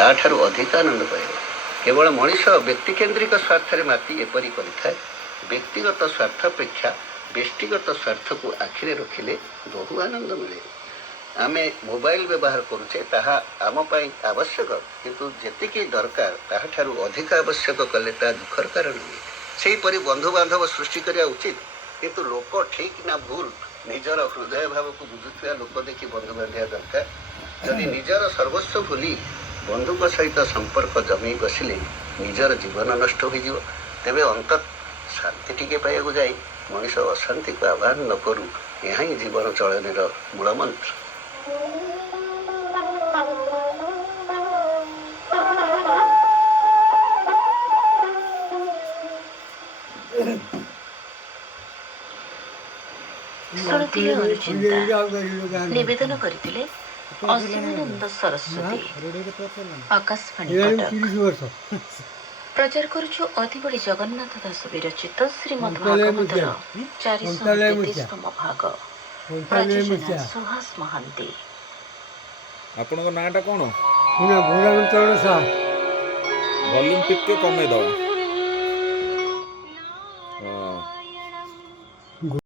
ତାଠାରୁ ଅଧିକ ଆନନ୍ଦ ପାଇବ। କେବଳ ମଣିଷ ବ୍ୟକ୍ତିକେନ୍ଦ୍ରିକ ସ୍ୱାର୍ଥରେ ମାତି ଏପରି କରିଥାଏ। ବ୍ୟକ୍ତିଗତ ସ୍ୱାର୍ଥ ଅପେକ୍ଷା ବ୍ୟକ୍ତିଗତ ସ୍ୱାର୍ଥକୁ ଆଖିରେ ରଖିଲେ ବହୁ ଆନନ୍ଦ ମିଳେ। ଆମେ ମୋବାଇଲ ବ୍ୟବହାର କରୁଛେ, ତାହା ଆମ ପାଇଁ ଆବଶ୍ୟକ, କିନ୍ତୁ ଯେତିକି ଦରକାର ତାହାଠାରୁ ଅଧିକ ଆବଶ୍ୟକ କଲେ ତାହା ଦୁଃଖର କାରଣ ହୁଏ। ସେହିପରି ବନ୍ଧୁବାନ୍ଧବ ସୃଷ୍ଟି କରିବା ଉଚିତ, କିନ୍ତୁ ଲୋକ ଠିକ୍ ନା ଭୁଲ ନିଜର ହୃଦୟ ଭାବକୁ ବୁଝୁଥିବା ଲୋକ ଦେଖି ବନ୍ଧୁ ବାନ୍ଧିବା ଦରକାର। ଯଦି ନିଜର ସର୍ବସ୍ୱ ଭୁଲି ବନ୍ଧୁଙ୍କ ସହିତ ସମ୍ପର୍କ ଜମେଇ ବସିଲେ ନିଜର ଜୀବନ ନଷ୍ଟ ହୋଇଯିବ। ତେବେ ଅନ୍ତତଃ ଶାନ୍ତି ଟିକେ ପାଇବାକୁ ଯାଇ ମଣିଷ ଅଶାନ୍ତିକୁ ଆହ୍ୱାନ ନ କରୁ, ଏହା ହିଁ ଜୀବନ ଚଳନୀର ମୂଳ ମନ୍ତ୍ର। ଶୁଣୁଥିଲେ ଅନୁଚିନ୍ତା, ନିବେଦନ କରିଥିଲେ ଅସୀମାନନ୍ଦ ସରସ୍ୱତୀ, ଆକାଶବାଣୀ କଟକ। ପ୍ରଚାର କରୁଛୁ ଅଧିବଳି ଜଗନ୍ନାଥ ଦାସ ବିରଚିତ ଶ୍ରୀମଦ୍ ଭାଗବତର 433ତମ ଭାଗ। ପ୍ରଯୋଜନା ସୁହାସ ମହାନ୍ତି। ଆପଣଙ୍କ ନାଁଟା କ'ଣ? ଭୋଲାଚରଣ ସାହା। ଭଲ୍ୟୁମ୍ ଟିକେ କମେଇ ଦେବା।